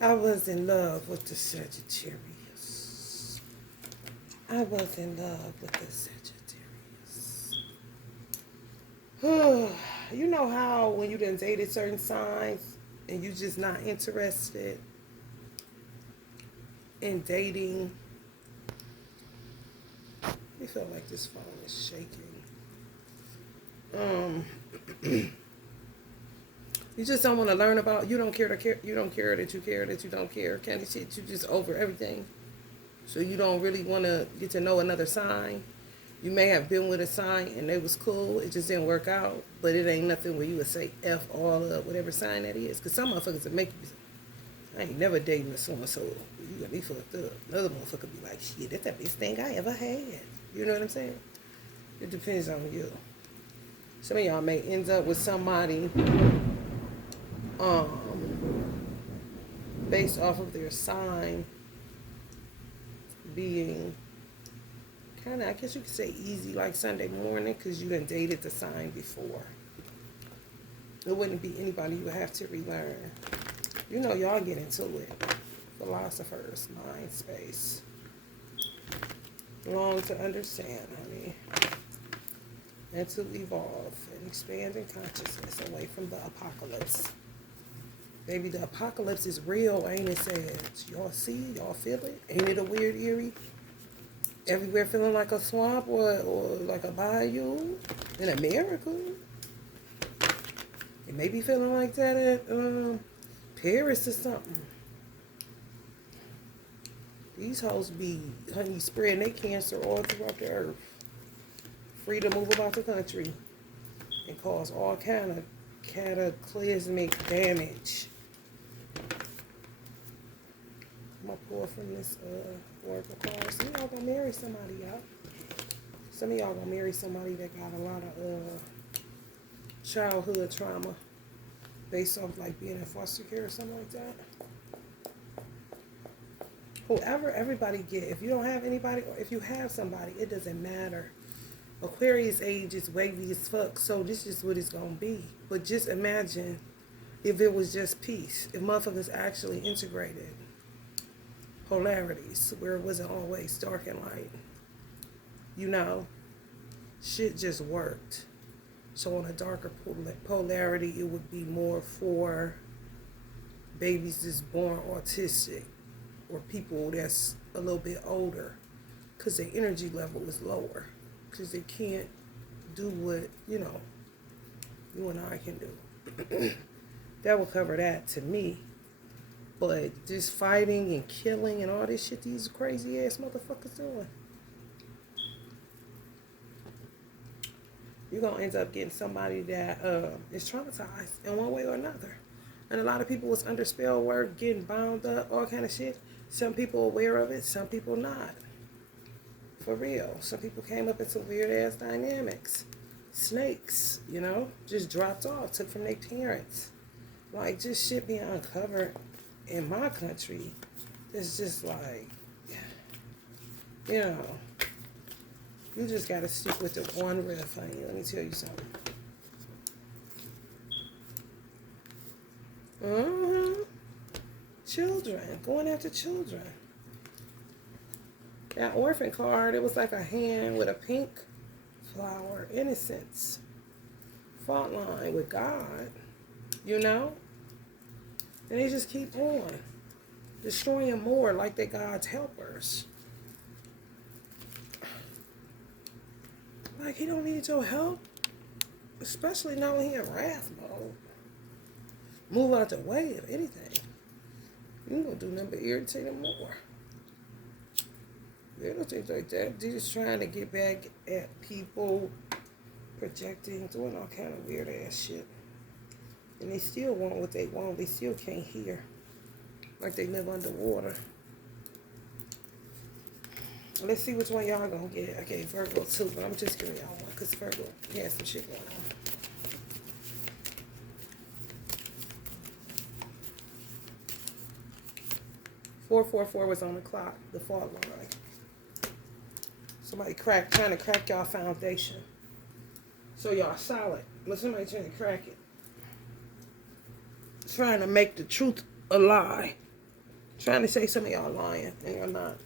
I was in love with the Sagittarius. I was in love with the Sagittarius. You know how when you done dated certain signs and you just not interested in dating? I feel like this phone is shaking. You just don't want to learn about. You don't care to care. You don't care that you care that you don't care. Kind of shit. You just over everything. So you don't really want to get to know another sign. You may have been with a sign and they was cool. It just didn't work out. But it ain't nothing where you would say F all of whatever sign that is. Because some motherfuckers would make you. I ain't never dating a so-and-so. You got me fucked up. Another motherfucker be like, shit, that's the best thing I ever had. You know what I'm saying? It depends on you. Some of y'all may end up with somebody based off of their sign being kind of, I guess you could say easy like Sunday morning because you done dated the sign before. It wouldn't be anybody you would have to relearn. You know, y'all get into it. Philosophers, mind space. Long to understand, honey. And to evolve and expand in consciousness away from the apocalypse. Baby, the apocalypse is real, ain't it, Sag? Y'all see? Y'all feel it? Ain't it a weird, eerie? Everywhere feeling like a swamp or like a bayou in America. It may be feeling like that at Paris or something. These hoes be, honey, spreading their cancer all throughout the earth. Free to move about the country and cause all kind of cataclysmic damage. I'm gonna pull from this oracle card. Some of y'all gonna marry somebody, y'all. Some of y'all gonna marry somebody that got a lot of childhood trauma based off like being in foster care or something like that. Whoever everybody get, if you don't have anybody or if you have somebody, it doesn't matter. Aquarius age is wavy as fuck, so this is what it's gonna be. But just imagine if it was just peace, if motherfuckers actually integrated polarities where it wasn't always dark and light. You know, shit just worked. So on a darker polarity, it would be more for babies that's born autistic or people that's a little bit older because their energy level is lower because they can't do what, you know, you and I can do. That will cover that to me. But just fighting and killing and all this shit these crazy ass motherfuckers doing. You're going to end up getting somebody that is traumatized in one way or another. And a lot of people was under spell work, getting bound up, all kind of shit. Some people aware of it, some people not. For real. Some people came up into weird ass dynamics. Snakes, you know, just dropped off, took from their parents. Like, just shit being uncovered in my country. It's just like, you know, you just got to stick with the one riff, honey. Let me tell you something. Children, going after children. That orphan card, it was like a hand with a pink flower, innocence. Fault line with God, you know? And they just keep on. Destroying more like they God's helpers. Like, he don't need your help. Especially not when he in wrath mode. Move out the way, if anything. You ain't gonna do nothing but irritate him more. They don't think like that. They're just trying to get back at people, projecting, doing all kind of weird ass shit. And they still want what they want. They still can't hear. Like they live underwater. Let's see which one y'all gonna get. I gave Virgo 2, but I'm just giving y'all one because Virgo has some shit going on. .444 was on the clock, the fault line. Somebody trying to crack y'all foundation. So y'all solid. But somebody trying to crack it. Trying to make the truth a lie. Trying to say some of y'all lying, and you're not.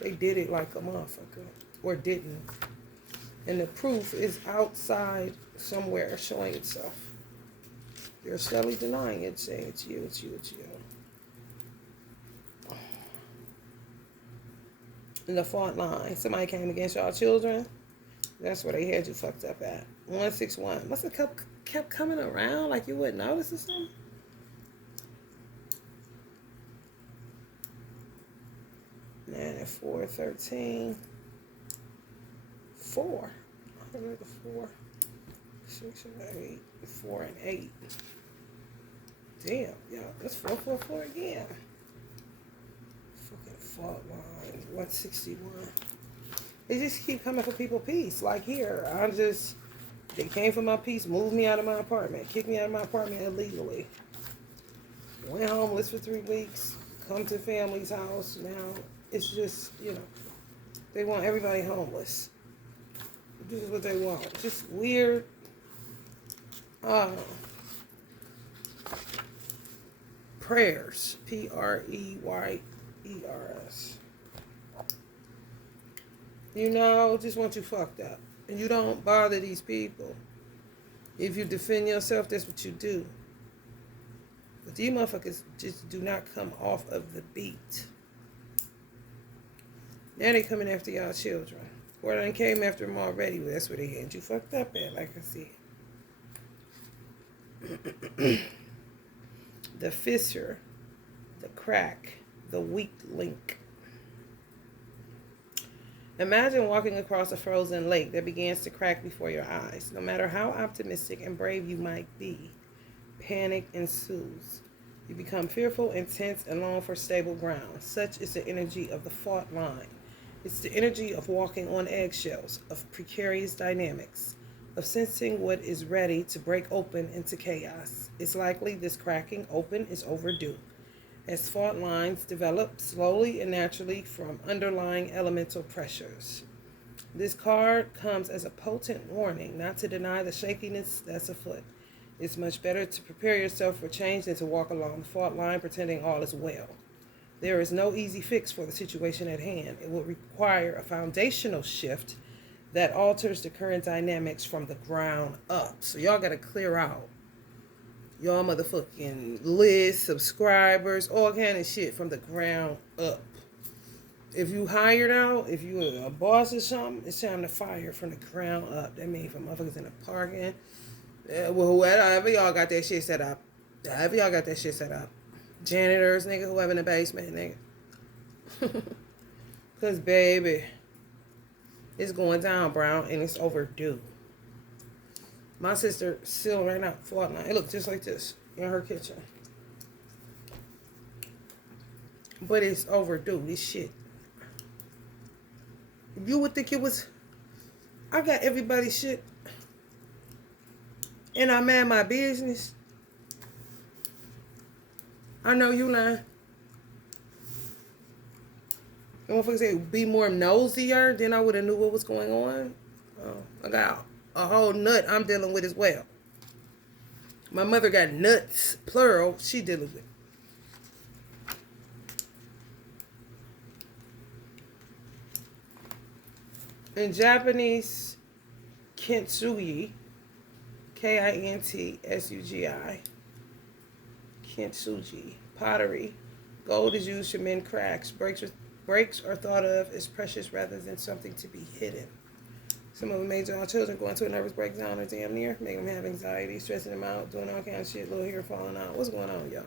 They did it like a motherfucker. Or didn't. And the proof is outside somewhere showing itself. You're slowly denying it, saying it's you, it's you, it's you. In the fault line, somebody came against y'all children. That's where they had you fucked up at. 161. Must have kept coming around like you wouldn't notice or something. And at 413. 4. I heard the 4. 6 and 8. 4 and 8. Damn, yeah, that's 444 again. Fucking fault lines. 161. They just keep coming for people peace. Like here, they came for my peace, moved me out of my apartment, kicked me out of my apartment illegally. Went homeless for 3 weeks, come to family's house. Now it's just, they want everybody homeless. This is what they want. Just weird. Prayers. Preyers. Just want you fucked up. And you don't bother these people. If you defend yourself, that's what you do. But these motherfuckers just do not come off of the beat. Now they coming after y'all children. Or they came after them already, but that's where they had you fucked up at, like I said. The fissure, the crack, the weak link. Imagine walking across a frozen lake that begins to crack before your eyes. No matter how optimistic and brave you might be, panic ensues. You become fearful, intense, and long for stable ground. Such is the energy of the fault line. It's the energy of walking on eggshells, of precarious dynamics, of sensing what is ready to break open into chaos. It's likely this cracking open is overdue, as fault lines develop slowly and naturally from underlying elemental pressures. This card comes as a potent warning not to deny the shakiness that's afoot. It's much better to prepare yourself for change than to walk along the fault line pretending all is well. There is no easy fix for the situation at hand. It will require a foundational shift that alters the current dynamics from the ground up. So y'all got to clear out y'all motherfucking list, subscribers, all kind of shit from the ground up. If you hired out, if you a boss or something, it's time to fire from the ground up. That means for motherfuckers in the parking. Whoever y'all got that shit set up. Janitors, nigga, whoever in the basement, nigga. Because, baby, it's going down, Brown, and it's overdue. My sister still right now, Fortnite. It looked just like this in her kitchen. But it's overdue, this shit. You would think it was... I got everybody's shit. And I man my business. I know you lying. The motherfucker say be more nosier, then I would have knew what was going on. I got a whole nut I'm dealing with as well. My mother got nuts, plural, she dealing with. In Japanese, kintsugi, Kintsugi, kintsugi, pottery. Gold is used to mend cracks. Breaks are thought of as precious rather than something to be hidden. Some of them made y'all children go into a nervous breakdown or damn near, make them have anxiety, stressing them out, doing all kinds of shit, little hair falling out. What's going on, y'all?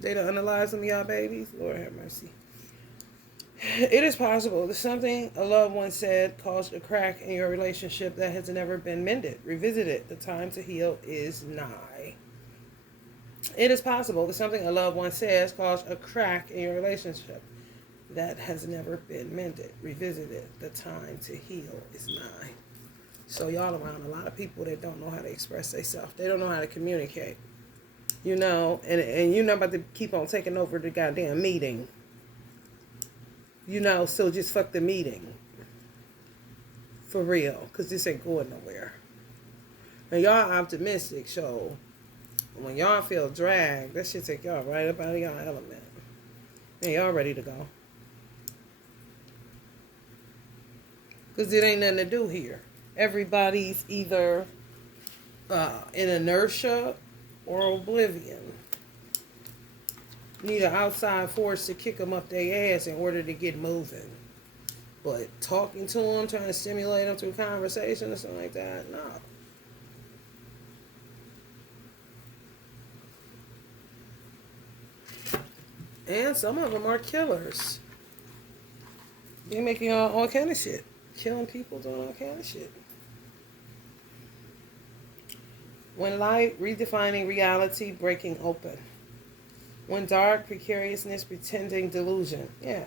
They done unalive some of y'all babies? Lord have mercy. It is possible that something a loved one said caused a crack in your relationship that has never been mended. Revisit it. The time to heal is nigh. It is possible that something a loved one says caused a crack in your relationship that has never been mended. Revisit it. The time to heal is nigh. So y'all around a lot of people that don't know how to express themselves. They don't know how to communicate. And you're not about to keep on taking over the goddamn meeting. So just fuck the meeting. For real. Because this ain't going nowhere. And y'all optimistic, so when y'all feel dragged, that shit take y'all right up out of y'all element. And y'all ready to go. Because it ain't nothing to do here. Everybody's either in inertia or oblivion. Need an outside force to kick them up their ass in order to get moving. But talking to them, trying to stimulate them through conversation or something like that, no. And some of them are killers. They're making all kind of shit. Killing people, doing all kind of shit. When light, redefining reality, breaking open. When dark, precariousness, pretending, delusion. Yeah.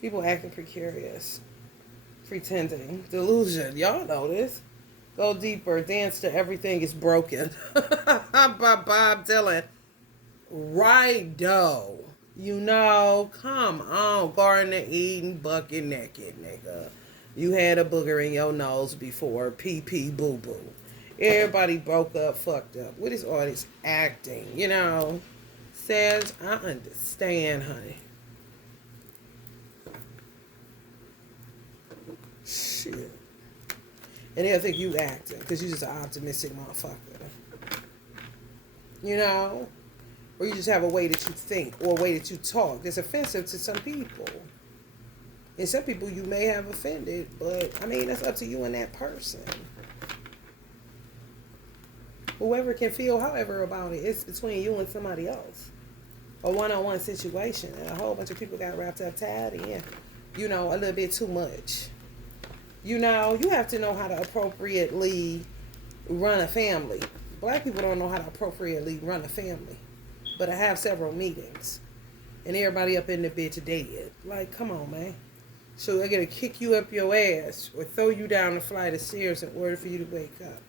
People acting precarious. Pretending. Delusion. Y'all know this. Go deeper. Dance to everything is broken. By Bob Dylan. Righto. You know, come on. Garden of Eden, bucket naked, nigga. You had a booger in your nose before. Pee pee boo boo. Everybody broke up, fucked up. What is all this acting? You know? Says, I understand, honey. Shit. And they'll think you acting because you're just an optimistic motherfucker. You know? Or you just have a way that you think or a way that you talk that's offensive to some people. And some people you may have offended, but I mean, that's up to you and that person. Whoever can feel however about it, it's between you and somebody else. A one-on-one situation. And a whole bunch of people got wrapped up tied in, you know, a little bit too much. You know, you have to know how to appropriately run a family. Black people don't know how to appropriately run a family. But I have several meetings. And everybody up in the bitch dead. Like, come on, man. So they're going to kick you up your ass or throw you down the flight of stairs in order for you to wake up.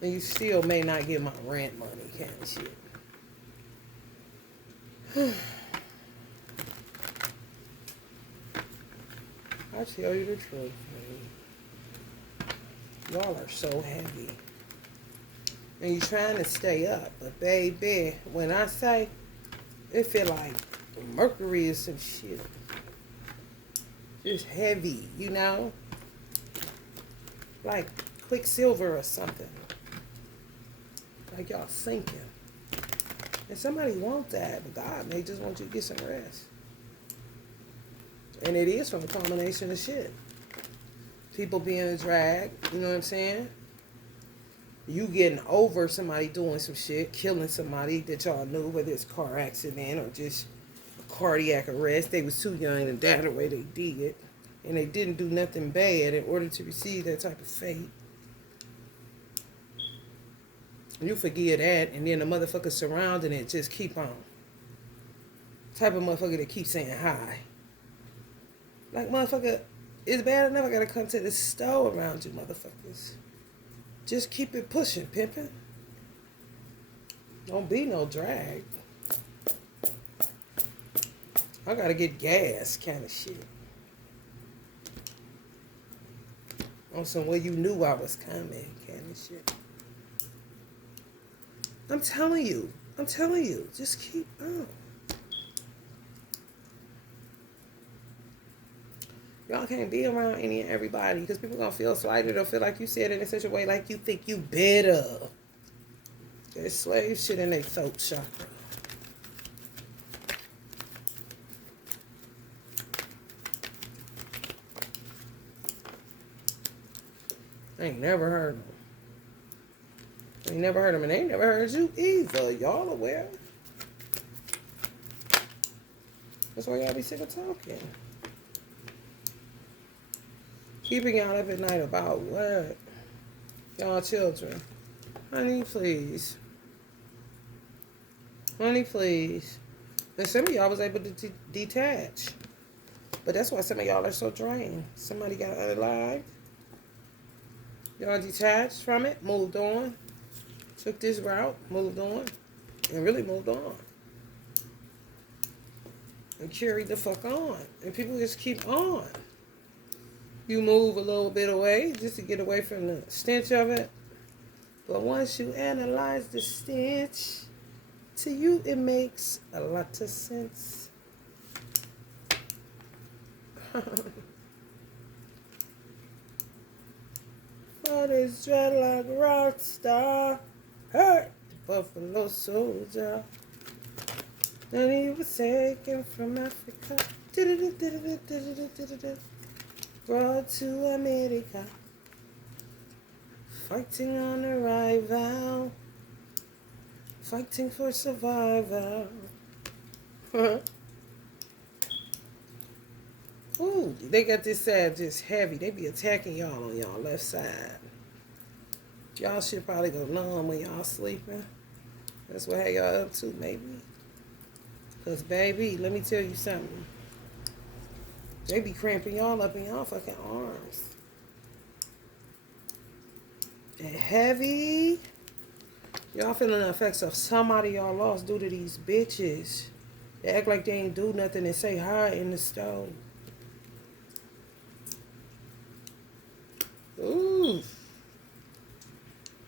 And you still may not get my rent money kind of shit. I'll tell you the truth, man. Y'all are so heavy. And you're trying to stay up. But baby, when I say, it feel like Mercury is some shit. Just heavy, you know? Like Quicksilver or something. Like y'all sinking. And somebody want that, but God may just want you to get some rest. And it is from a combination of shit. People being a drag, you know what I'm saying? You getting over somebody doing some shit, killing somebody that y'all knew, whether it's a car accident or just a cardiac arrest. They was too young to die the way they did. And they didn't do nothing bad in order to receive that type of fate. You forget that, and then the motherfucker surrounding it just keep on. Type of motherfucker that keeps saying hi. Like, motherfucker, it's bad enough I gotta come to the store around you motherfuckers. Just keep it pushing, pimping. Don't be no drag. I gotta get gas kind of shit. On some way you knew I was coming kind of shit. I'm telling you, just keep on. Y'all can't be around any and everybody because people gonna feel slighted or feel like you said it in such a way like you think you better. There's slave shit in their throat chakra. I ain't never heard them. I ain't never heard them, and they ain't never heard you either. Y'all aware? That's why y'all be sick of talking. Keeping y'all up at night about what? Y'all children. Honey, please. Honey, please. And some of y'all was able to detach. But that's why some of y'all are so drained. Somebody got unalived. Y'all detached from it, moved on. Took this route, moved on. And really moved on. And carried the fuck on. And people just keep on. You move a little bit away just to get away from the stench of it. But once you analyze the stench, to you it makes a lot of sense. For this dreadlock rock star, hurt the Buffalo Soldier. Then he was taken from Africa, brought to America, fighting on arrival, fighting for survival. Ooh, they got this side just heavy. They be attacking y'all on y'all left side. Y'all should probably go numb when y'all sleeping. That's what had y'all up to, maybe. Because, baby, let me tell you something. They be cramping y'all up in y'all fucking arms. And heavy. Y'all feeling the effects of somebody y'all lost due to these bitches. They act like they ain't do nothing and say hi in the stove. Ooh.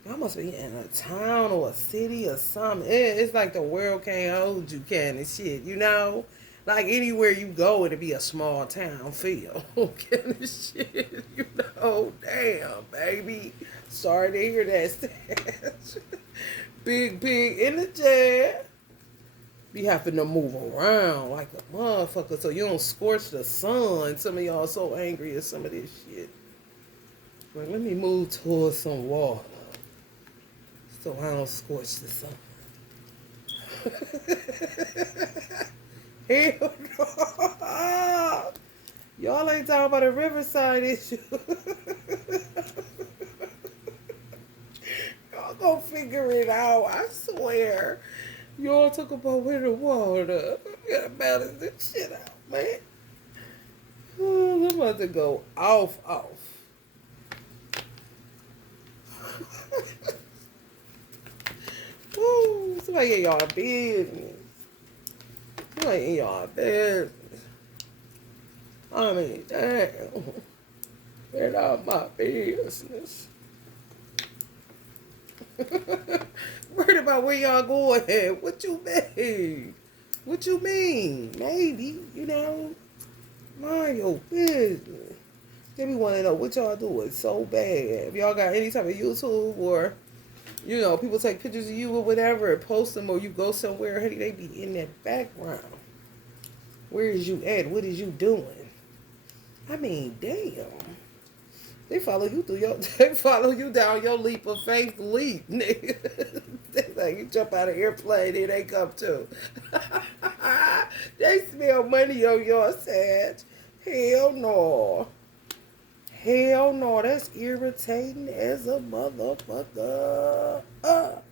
Y'all must be in a town or a city or something. It's like the world can't hold you kind of shit, you know? Like anywhere you go, it'll be a small town feel kind of shit, you know? Damn, baby. Sorry to hear that. Big in the chair. Be having to move around like a motherfucker so you don't scorch the sun. Some of y'all so angry at some of this shit. But let me move towards some water so I don't scorch the sun. Hell no. Y'all ain't talking about a riverside issue. Y'all gonna figure it out, I swear. Y'all talk about where the water. You gotta balance this shit out, man. Oh, I'm about to go off. Woo, somebody in y'all business. Somebody in y'all business. I mean, damn. It's not my business. Worried about where y'all going. What you mean? What you mean? Maybe, you know. Mind your business. They be want to know what y'all doing so bad. If y'all got any type of YouTube or, you know, people take pictures of you or whatever and post them, or you go somewhere, hey, they be in that background. Where is you at? What is you doing? I mean, damn. They follow you they follow you down your leap of faith leap, nigga. They like you jump out of an airplane, here they come too. They smell money on your side. Hell no. Hell no, that's irritating as a motherfucker. Oh.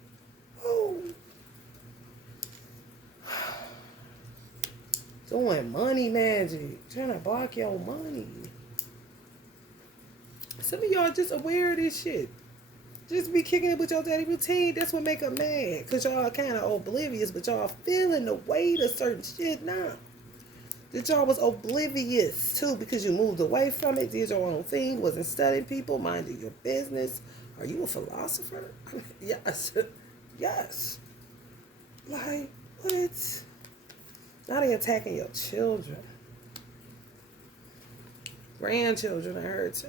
Doing money magic. Trying to block your money. Some of y'all just aware of this shit. Just be kicking it with your daddy routine. That's what make them mad. Because y'all kind of oblivious, but y'all feeling the weight of certain shit now. That y'all was oblivious to because you moved away from it, did your own thing, wasn't studying people, minding your business. Are you a philosopher? Yes. Yes. Like, what? Now they attacking your children. Grandchildren, I heard too.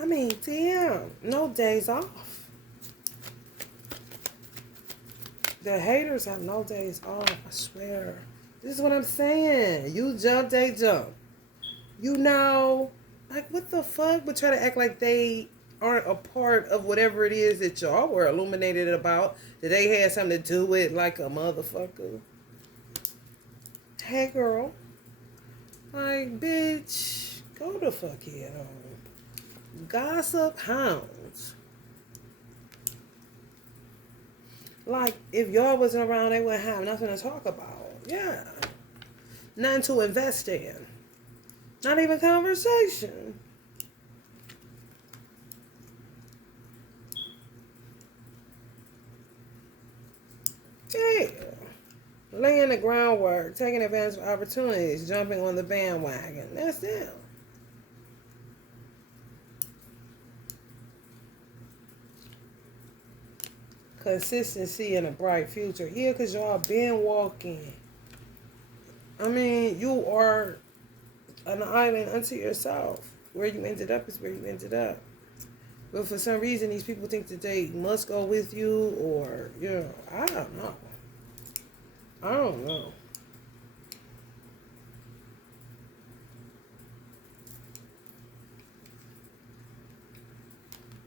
I mean, damn, no days off. The haters have no days off, I swear. This is what I'm saying. You jump, they jump. You know, like, what the fuck? But try to act like they aren't a part of whatever it is that y'all were illuminated about. That they had something to do with, like a motherfucker. Hey, girl. Like, bitch, go the fuck here. Gossip hounds. Like, if y'all wasn't around, they wouldn't have nothing to talk about. Yeah. Nothing to invest in. Not even conversation. Yeah. Laying the groundwork, taking advantage of opportunities, jumping on the bandwagon. That's them. Consistency and a bright future. Yeah, because y'all been walking. I mean, you are an island unto yourself. Where you ended up is where you ended up. But for some reason, these people think that they must go with you, or, you know, I don't know. I don't know.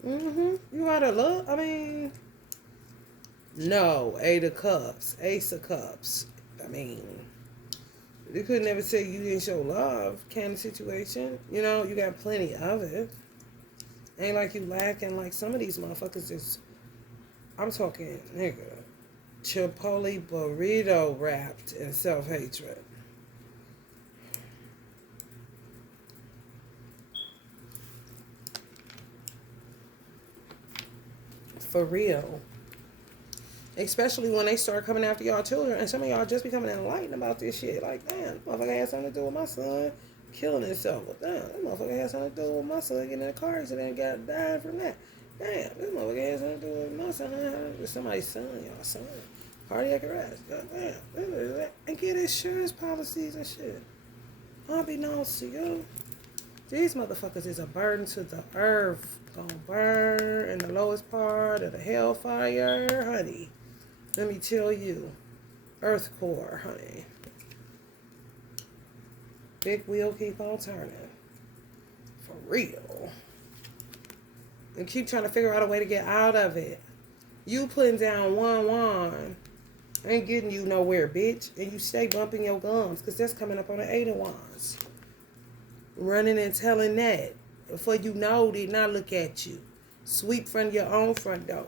You gotta look. I mean, no, Eight of Cups, Ace of Cups. I mean, you could never say you didn't show love kind of situation. You know, you got plenty of it. Ain't like you lacking like some of these motherfuckers is, I'm talking, nigga, Chipotle burrito wrapped in self-hatred. For real. Especially when they start coming after y'all children, and some of y'all just becoming enlightened about this shit. Like, damn, this motherfucker had something to do with my son killing himself. Well, damn, this motherfucker had something to do with my son getting in a car accident and got died from that. Damn, this motherfucker had something to do with my son, with somebody's son, y'all son. Cardiac arrest. God damn. And get insurance policies and shit. Unbeknownst to you. These motherfuckers is a burden to the earth. Gonna burn in the lowest part of the hellfire, honey. Let me tell you. Earth core, honey. Big wheel keep on turning. For real. And keep trying to figure out a way to get out of it. You putting down one ain't getting you nowhere, bitch. And you stay bumping your gums, because that's coming up on the 8 of Wands. Running and telling that. Before you know, they not look at you. Sweep from your own front door.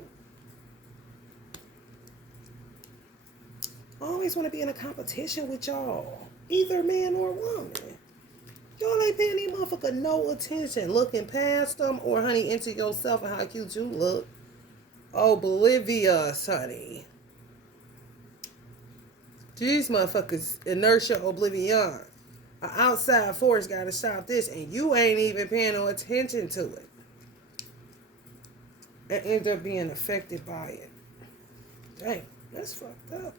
I always want to be in a competition with y'all. Either man or woman. Y'all ain't paying these motherfucker no attention. Looking past them or, honey, into yourself and how cute you look. Oblivious, honey. These motherfuckers, inertia, oblivion. An outside force got to stop this, and you ain't even paying no attention to it. And end up being affected by it. Dang, that's fucked up.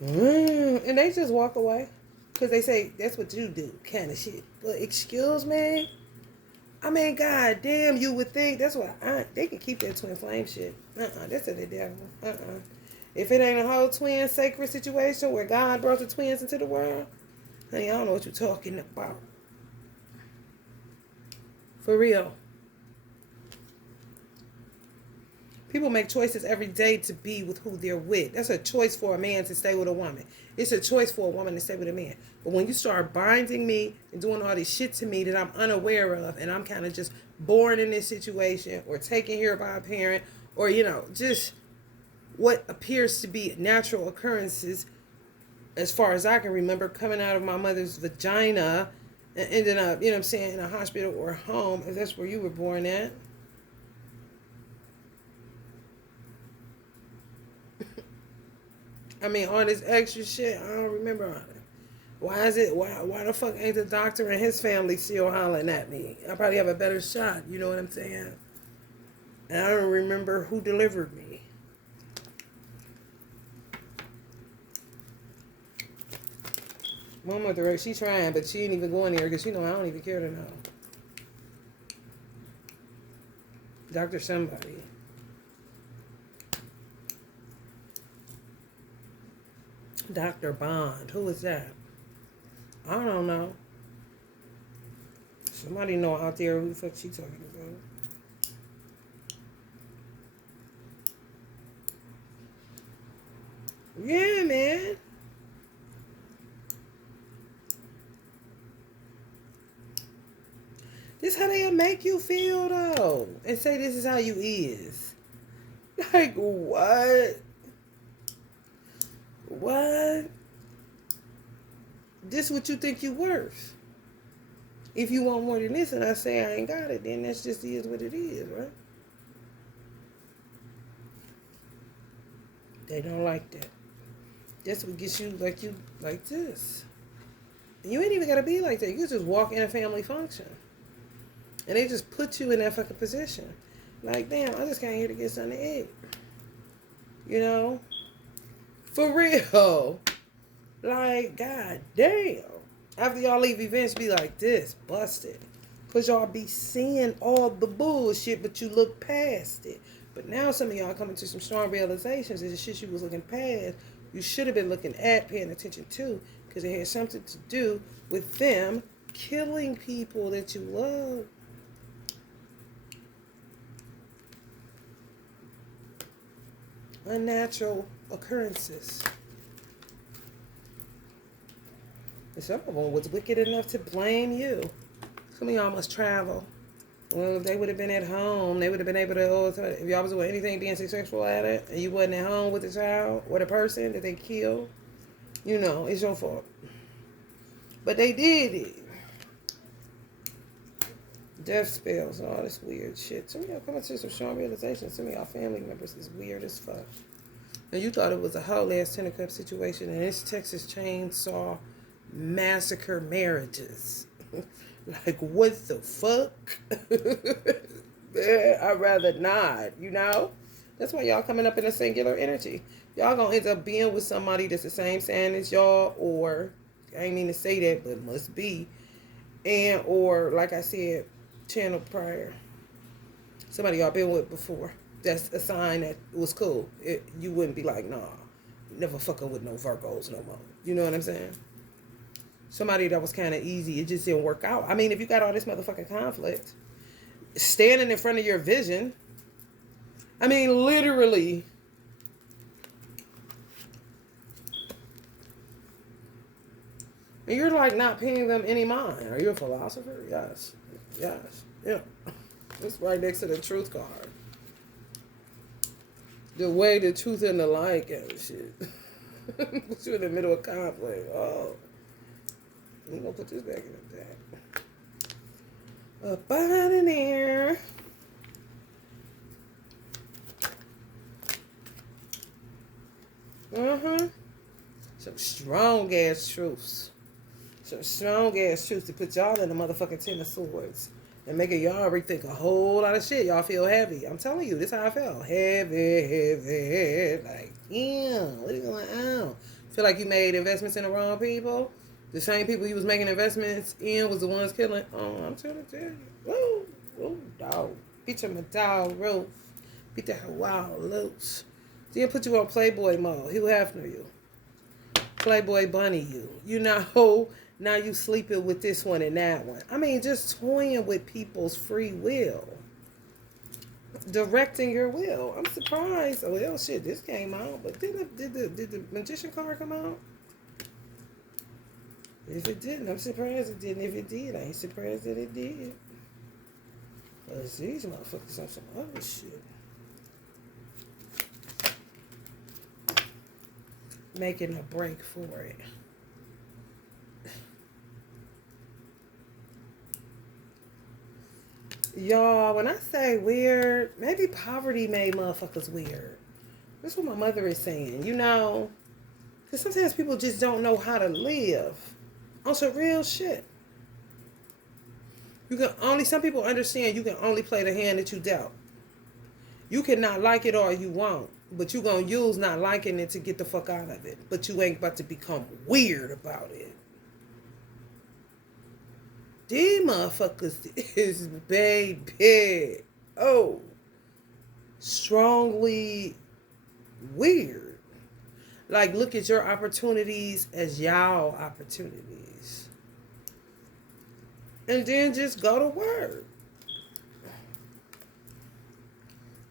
And they just walk away. Because they say, that's what you do, kind of shit. But excuse me? I mean, goddamn, you would think, that's what they can keep that twin flame shit. That's the devil. If it ain't a whole twin sacred situation where God brought the twins into the world, honey, I don't know what you're talking about. For real. People make choices every day to be with who they're with. That's a choice for a man to stay with a woman. It's a choice for a woman to stay with a man. But when you start binding me and doing all this shit to me that I'm unaware of, and I'm kind of just born in this situation or taken here by a parent, or, you know, just what appears to be natural occurrences, as far as I can remember, coming out of my mother's vagina and ending up, you know what I'm saying, in a hospital or home, if that's where you were born at. I mean, all this extra shit, I don't remember all that. Why the fuck ain't the doctor and his family still hollering at me? I probably have a better shot, you know what I'm saying? And I don't remember who delivered me. Mama direct, she trying, but she ain't even going there because she know I don't even care to know. Dr. Somebody. Dr. Bond. Who is that? I don't know. Somebody know out there who the fuck she talking about. Yeah, man. This how they make you feel, though. And say this is how you is. Like, what? What? This what you think you worth. If you want more than this and I say I ain't got it, then that's just is what it is, right? They don't like that. That's what gets you like this. And you ain't even gotta be like that. You just walk in a family function. And they just put you in that fucking position. Like, damn, I just came here to get something to eat. You know? For real. Like, god damn. After y'all leave events, be like this, busted. Because y'all be seeing all the bullshit, but you look past it. But now some of y'all coming to some strong realizations that the shit you was looking past, you should have been looking at, paying attention to, because it had something to do with them killing people that you love. Unnatural occurrences. And some of them was wicked enough to blame you. Some of y'all must travel. Well, if they would have been at home, they would have been able to, if y'all was doing anything being successful at it, and you wasn't at home with the child or the person that they killed, you know, it's your fault. But they did it. Death spells and all this weird shit. Some of y'all coming to some strong realizations. Some of y'all family members is weird as fuck. And you thought it was a whole ass 10 cup situation, and it's Texas Chainsaw Massacre marriages. Like, what the fuck? I'd rather not, you know? That's why y'all coming up in a singular energy. Y'all gonna end up being with somebody that's the same sign as y'all, or, I ain't mean to say that, but must be. And, or, like I said, channel prior. Somebody y'all been with before. That's a sign that it was cool. You wouldn't be like, nah, never fucking with no Virgos no more. You know what I'm saying? Somebody that was kind of easy. It just didn't work out. I mean, if you got all this motherfucking conflict, standing in front of your vision, I mean, literally, and you're like not paying them any mind. Are you a philosopher? Yes. Yes. Yeah. It's right next to the truth card. The way, the truth, and the like and shit. Put you in the middle of conflict. Oh. I'm gonna put this back in the back. Up out in there. Some strong ass truths. Some strong ass truths to put y'all in the motherfucking 10 of swords. And making y'all rethink a whole lot of shit. Y'all feel heavy. I'm telling you, this is how I felt. Heavy. Like, damn, what is going on? Feel like you made investments in the wrong people. The same people you was making investments in was the ones killing. Oh, I'm trying to tell you. Woo, dog. Beat your dog roof. Beat that wild loose. Then put you on Playboy mode. He'll have to you. Playboy bunny you. You know, now you sleeping with this one and that one. I mean, just toying with people's free will. Directing your will. I'm surprised. Oh, well, shit, this came out. But did the magician card come out? If it didn't, I'm surprised it didn't. If it did, I ain't surprised that it did. Because these motherfuckers on some other shit. Making a break for it. Y'all, when I say weird, maybe poverty made motherfuckers weird. That's what my mother is saying, you know? Because sometimes people just don't know how to live on some real shit. Some people understand you can only play the hand that you dealt. You can not like it or you won't. But you gonna use not liking it to get the fuck out of it. But you ain't about to become weird about it. These motherfuckers is baby. Oh. Strongly weird. Like, look at your opportunities as y'all opportunities. And then just go to work.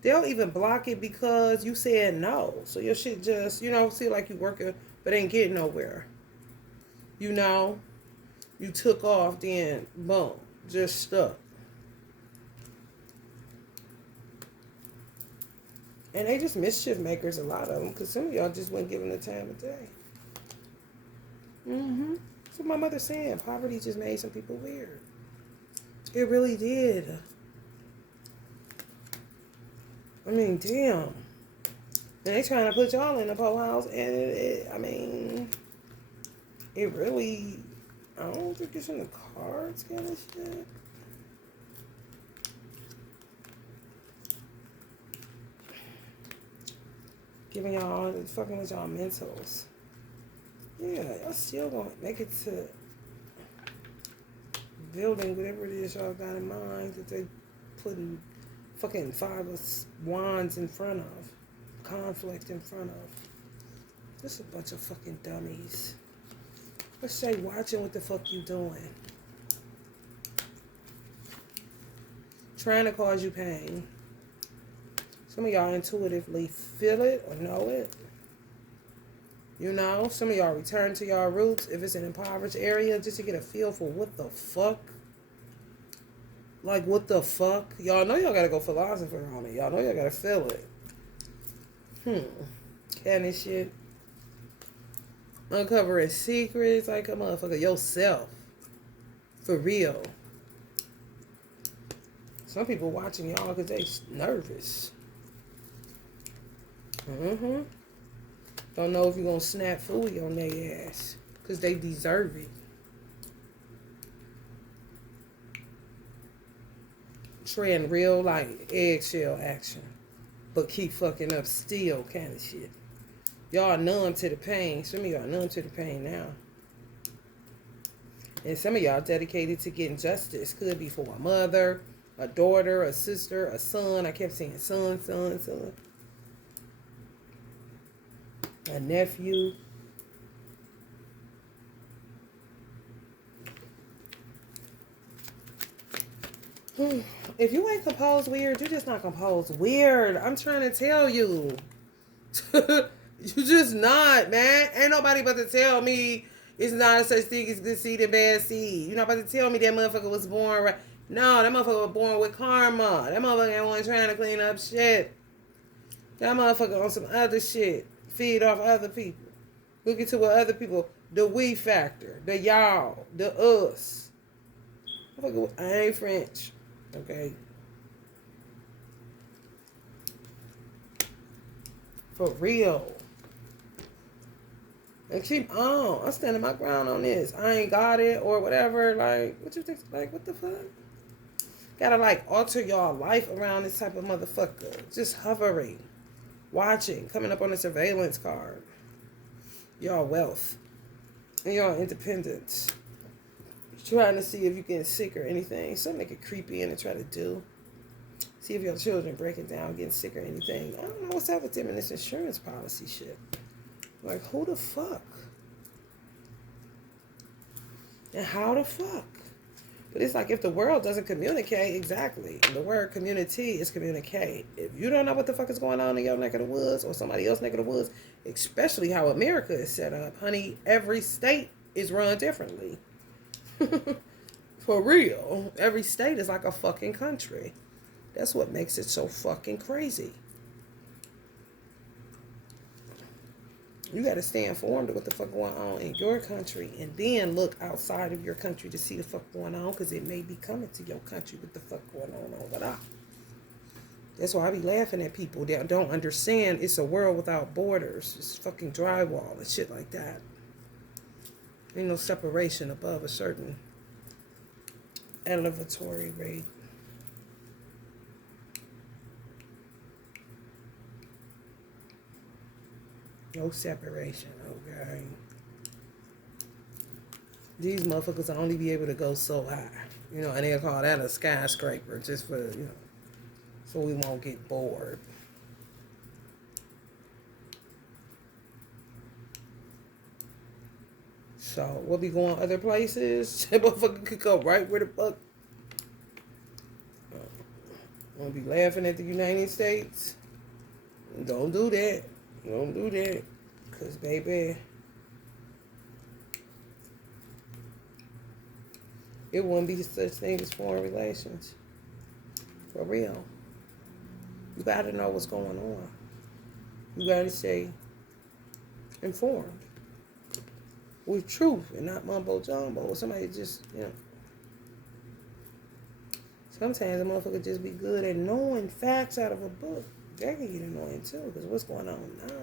They'll even block it because you said no. So your shit just, feel like you working but ain't getting nowhere. You took off, then boom, just stuck. And they just mischief makers, a lot of them, because some of y'all just weren't given the time of day. That's what my mother's saying. Poverty just made some people weird. It really did. I mean, damn. And they trying to put y'all in the po house, and it really, I don't think it's in the cards kind of shit. Giving y'all, fucking with y'all mentals. Yeah, y'all still gonna make it to building whatever it is y'all got in mind that they putting fucking five of wands in front of. Conflict in front of. Just a bunch of fucking dummies. Let's say watching what the fuck you doing. Trying to cause you pain. Some of y'all intuitively feel it or know it. You know, some of y'all return to y'all roots if it's an impoverished area just to get a feel for what the fuck. Like, what the fuck? Y'all know y'all gotta go philosopher on it. Y'all know y'all gotta feel it. Kind of shit. Uncovering secrets like a motherfucker. Yourself. For real. Some people watching y'all because they nervous. Don't know if you're going to snap fully on their ass. Because they deserve it. Treading real like eggshell action. But keep fucking up still kind of shit. Y'all numb to the pain. Some of y'all numb to the pain now. And some of y'all dedicated to getting justice. Could be for a mother, a daughter, a sister, a son. I kept saying son. A nephew. If you ain't composed weird, you're just not composed weird. I'm trying to tell you. You just not, man. Ain't nobody about to tell me it's not a such thing as good seed and bad seed. You're not about to tell me that motherfucker was born right. No, that motherfucker was born with karma. That motherfucker ain't one trying to clean up shit. That motherfucker on some other shit. Feed off other people. Look into what other people, the we factor, the y'all, the us. I ain't French. Okay. For real. And keep on. I'm standing my ground on this. I ain't got it or whatever. Like, what you think? Like, what the fuck? Gotta, like, alter y'all life around this type of motherfucker. Just hovering. Watching. Coming up on a surveillance card. Y'all wealth. And y'all independence. Trying to see if you get sick or anything. Something make it creepy and try to do. See if your children breaking down, getting sick or anything. I don't know what's up with them in this insurance policy shit. Like, who the fuck? And how the fuck? But it's like if the world doesn't communicate, exactly. The word community is communicate. If you don't know what the fuck is going on in your neck of the woods or somebody else's neck of the woods, especially how America is set up, honey, every state is run differently. For real. Every state is like a fucking country. That's what makes it so fucking crazy. You got to stay informed of what the fuck going on in your country and then look outside of your country to see the fuck going on because it may be coming to your country with the fuck going on over there. That's why I be laughing at people that don't understand it's a world without borders. It's fucking drywall and shit like that. Ain't no separation above a certain elevatory rate. No separation, okay? These motherfuckers will only be able to go so high. You know, and they'll call that a skyscraper just for, you know, so we won't get bored. So, we'll be going other places. That motherfucker could go right where the fuck. We'll be laughing at the United States. Don't do that. Don't do that. Because, baby, it wouldn't be such thing as foreign relations. For real. You got to know what's going on. You got to stay informed. With truth and not mumbo jumbo. Or somebody just, you know. Sometimes a motherfucker just be good at knowing facts out of a book. That can get annoying too, because what's going on now?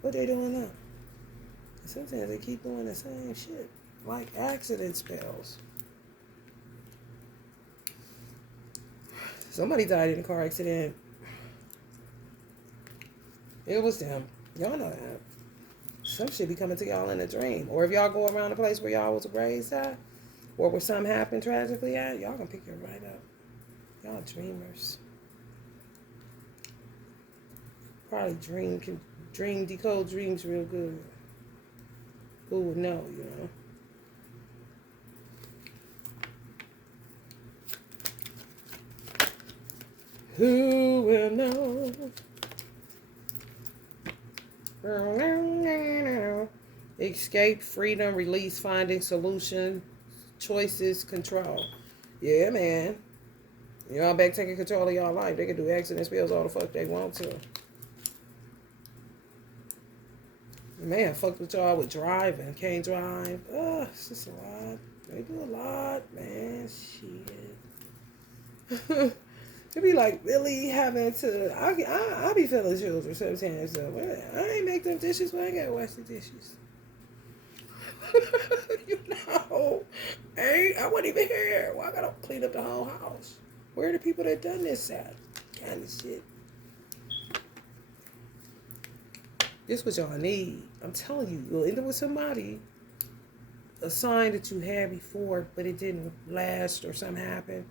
What they doing now? Sometimes they keep doing the same shit. Like accident spells. Somebody died in a car accident. It was them. Y'all know that. Some shit be coming to y'all in a dream. Or if y'all go around the place where y'all was raised at, or where something happened tragically at, y'all can pick it right up. Y'all dreamers. Probably decode dreams real good. Who would know, you know? Who will know? Escape, freedom, release, finding solution, choices, control. Yeah, man. Y'all back taking control of y'all life. They can do accident spills all the fuck they want to. Man, fuck with y'all with driving. Can't drive. It's just a lot. They do a lot, man. Shit. To be like really having to, I be feeling children sometimes. So I ain't make them dishes when I gotta wash the dishes. You know, I wasn't even here. Why I gotta clean up the whole house? Where are the people that done this at? Kind of shit. This what y'all need. I'm telling you, you'll end up with somebody, a sign that you had before, but it didn't last or something happened.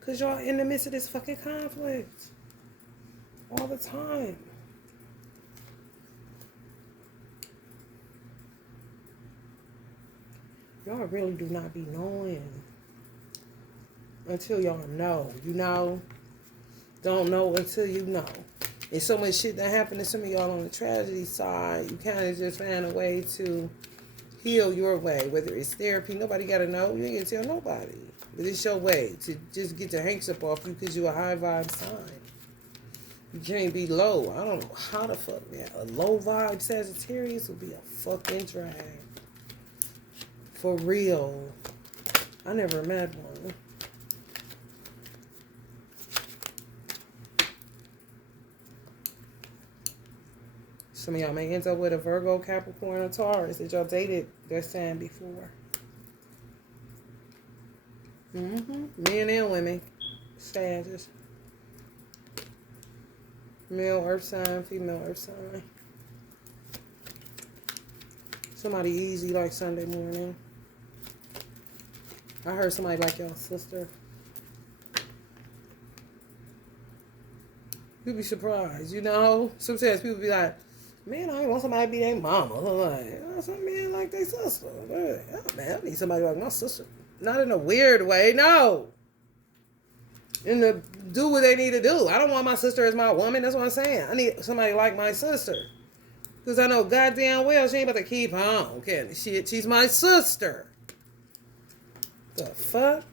Because y'all in the midst of this fucking conflict. All the time. Y'all really do not be knowing. Until y'all know. You know? Don't know until you know. And so much shit that happened to some of y'all on the tragedy side, you kind of just found a way to heal your way. Whether it's therapy, nobody got to know. You ain't going to tell nobody. But it's your way to just get the hanks up off you because you're a high vibe sign. You can't be low. I don't know how the fuck, man. A low vibe Sagittarius would be a fucking drag. For real. I never met one. Some of y'all may end up with a Virgo, Capricorn, or Taurus that y'all dated their sign before. Men and women. Sagittarius. Male earth sign, female earth sign. Somebody easy like Sunday morning. I heard somebody like y'all's sister. You'd be surprised, you know? Sometimes people be like, man, I ain't want somebody to be their mama. I'm like, some men like their sister. Oh, man, I need somebody like my sister. Not in a weird way, no. And to do what they need to do. I don't want my sister as my woman. That's what I'm saying. I need somebody like my sister. Because I know goddamn well she ain't about to keep on. Okay, shit, she's my sister. The fuck?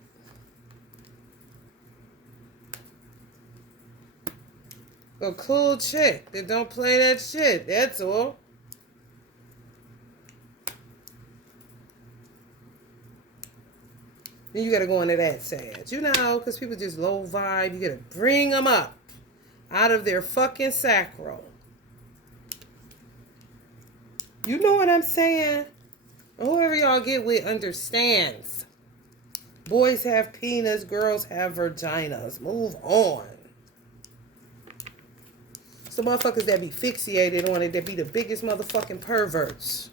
A cool chick that don't play that shit. That's all. Then you gotta go into that Sag. You know, because people just low vibe. You gotta bring them up out of their fucking sacral. You know what I'm saying? Whoever y'all get with understands. Boys have penis, girls have vaginas. Move on. Some motherfuckers that be fixated on it, that be the biggest motherfucking perverts.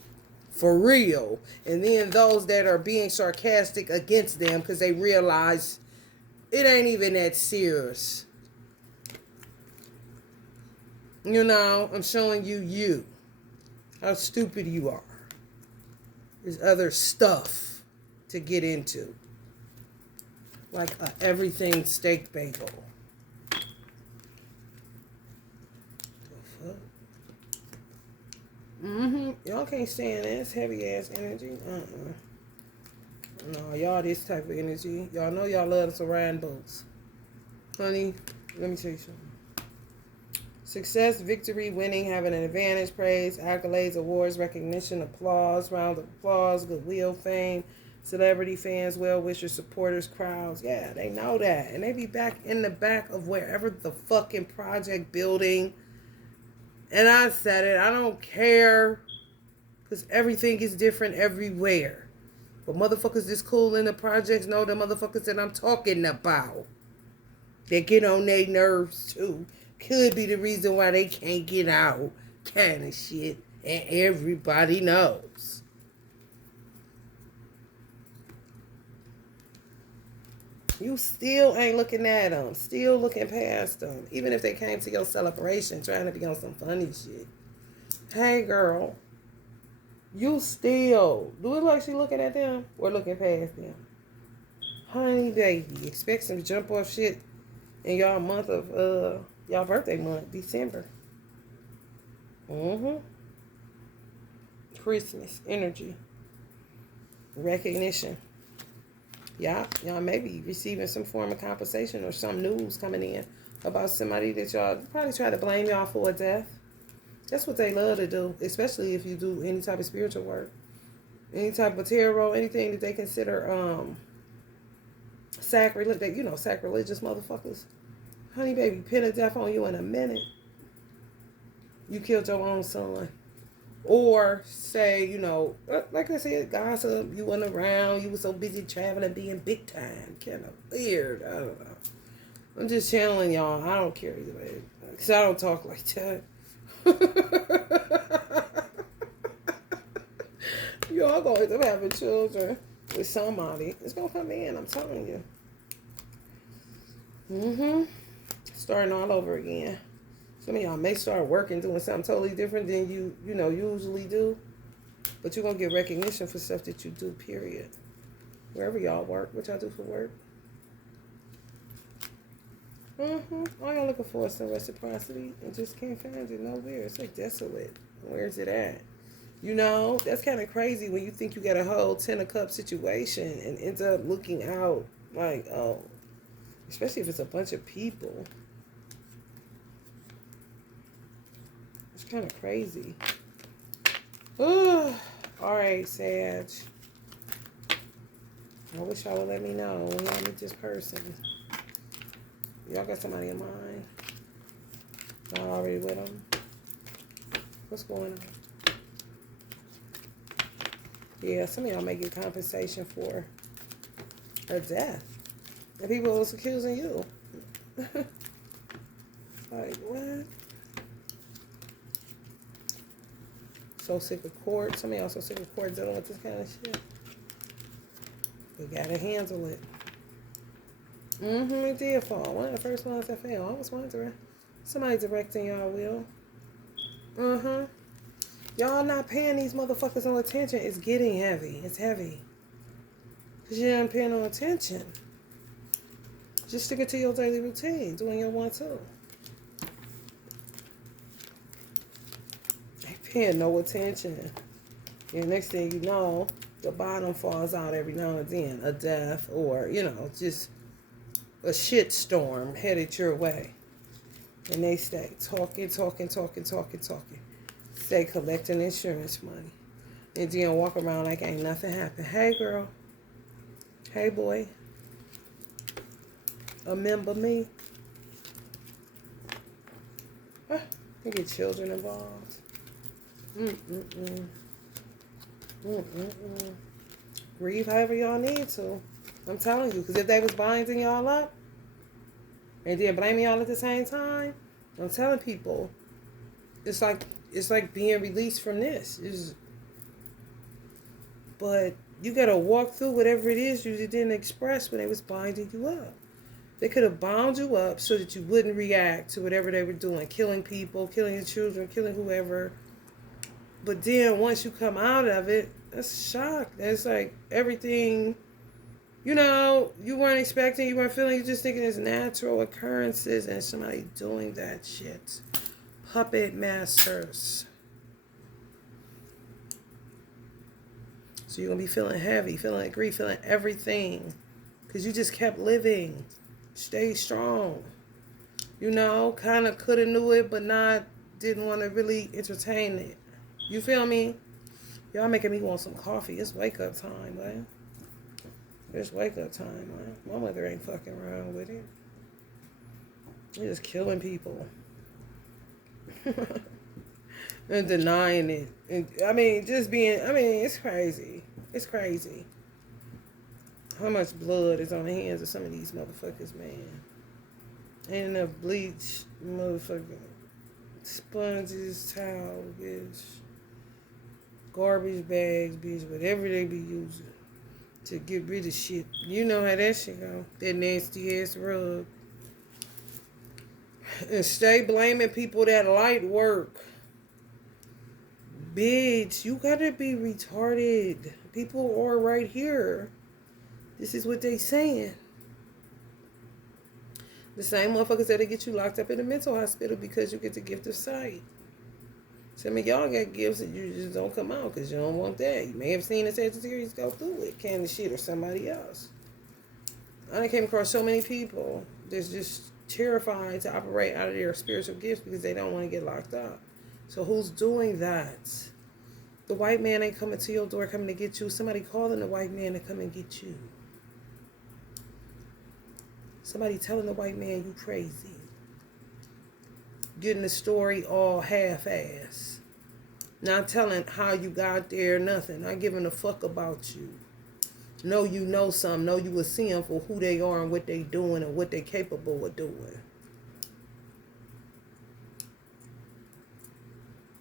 For real. And then those that are being sarcastic against them because they realize it ain't even that serious. You know, I'm showing you. How stupid you are. There's other stuff to get into. Like a everything steak bagel. Y'all can't stand this heavy ass energy. No, y'all this type of energy. Y'all know y'all love the saran boats. Honey, let me tell you something. Success, victory, winning, having an advantage, praise, accolades, awards, recognition, applause, round of applause, goodwill, fame, celebrity, fans, well-wishers, supporters, crowds. Yeah, they know that. And they be back in the back of wherever the fucking project building. And I said it, I don't care, because everything is different everywhere. But motherfuckers this cool in the projects know the motherfuckers that I'm talking about. They get on their nerves too. Could be the reason why they can't get out. kind of shit, and everybody knows. You still ain't looking at them, still looking past them, even if they came to your celebration trying to be on some funny shit. Hey, girl, you still do it like she looking at them or looking past them. Honey, baby, expect some jump off shit in y'all month of y'all birthday month, December. Christmas energy, recognition. Y'all may be receiving some form of compensation or some news coming in about somebody that y'all probably try to blame y'all for a death. That's what they love to do, especially if you do any type of spiritual work, any type of tarot, anything that they consider sacrilegious, sacrilegious motherfuckers. Honey, baby, pin a death on you in a minute. You killed your own son. Or say, like I said, gossip, you wasn't around, you were so busy traveling, being big time. Kind of weird. I don't know. I'm just channeling y'all. I don't care either way. Because I don't talk like that. Y'all going to end up having children with somebody. It's going to come in, I'm telling you. Starting all over again. Some of y'all may start working, doing something totally different than you usually do. But you're going to get recognition for stuff that you do, period. Wherever y'all work, what y'all do for work. All y'all looking for is some reciprocity and just can't find it nowhere. It's like desolate. Where's it at? That's kind of crazy when you think you got a whole 10 of cups situation and ends up looking out like, oh, especially if it's a bunch of people. It's kind of crazy. All right, Sag. I wish y'all would let me know when y'all meet this person. Y'all got somebody in mind? Y'all already with them? What's going on? Yeah, some of y'all may get compensation for a death. And people was accusing you. Like, what? So sick of court. Some of y'all so sick of court dealing with this kind of shit. We gotta handle it. It did fall. One of the first ones that fell. I was wondering. Somebody directing y'all will. Y'all not paying these motherfuckers no attention. It's getting heavy. It's heavy. Because you ain't paying no attention. Just stick it to your daily routine. Doing your 1-2. Ain't paying no attention. And next thing you know, the bottom falls out every now and then. A death or, just a shit storm headed your way. And they stay talking. Stay collecting insurance money. And then walk around like ain't nothing happened. Hey, girl. Hey, boy. Remember me? You get children involved. Grieve however y'all need to. I'm telling you. Because if they was binding y'all up and then blaming y'all at the same time, I'm telling people, it's like being released from this. But you got to walk through whatever it is you didn't express when they was binding you up. They could have bound you up so that you wouldn't react to whatever they were doing. Killing people, killing your children, killing whoever. But then once you come out of it, that's a shock. That's like everything, you weren't expecting, you weren't feeling, you're just thinking it's natural occurrences and somebody doing that shit. Puppet masters. So you're going to be feeling heavy, feeling grief, feeling everything. Because you just kept living. Stay strong. Kind of could have knew it, but didn't want to really entertain it. You feel me? Y'all making me want some coffee. It's wake up time, man. It's wake up time, man. My mother ain't fucking around with it. You're just killing people. And denying it. And it's crazy. It's crazy. How much blood is on the hands of some of these motherfuckers, man. Ain't enough bleach, motherfucker, Sponges, towel, bitch. Garbage bags, bitch. Whatever they be using to get rid of shit. You know how that shit go. That nasty ass rug. And stay blaming people that light work. Bitch, you gotta be retarded. People are right here. This is what they saying. The same motherfuckers that'll get you locked up in a mental hospital because you get the gift of sight. Some of y'all got gifts that you just don't come out because you don't want that. You may have seen a Sagittarius go through it, can the shit, or somebody else. I done came across so many people that's just terrified to operate out of their spiritual gifts because they don't want to get locked up. So who's doing that? The white man ain't coming to your door coming to get you. Somebody calling the white man to come and get you. Somebody telling the white man you crazy. Getting the story all half-ass. Not telling how you got there, nothing. Not giving a fuck about you. Know you know something. Know you will see them for who they are and what they doing and what they capable of doing.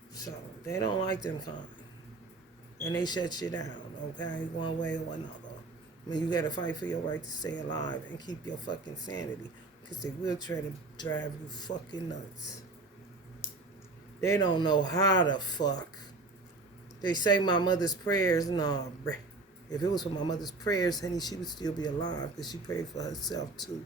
So, they don't like them kind. And they shut you down, okay? One way or another. I mean, you gotta fight for your right to stay alive and keep your fucking sanity. Because they will try to drive you fucking nuts. They don't know how to fuck. They say my mother's prayers. Nah, bruh. If it was for my mother's prayers, honey, she would still be alive because she prayed for herself too.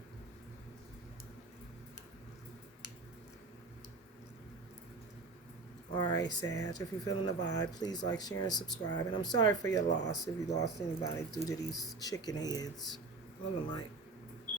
Alright, Sag, if you're feeling the vibe, please like, share, and subscribe. And I'm sorry for your loss if you lost anybody due to these chicken heads. Love and light.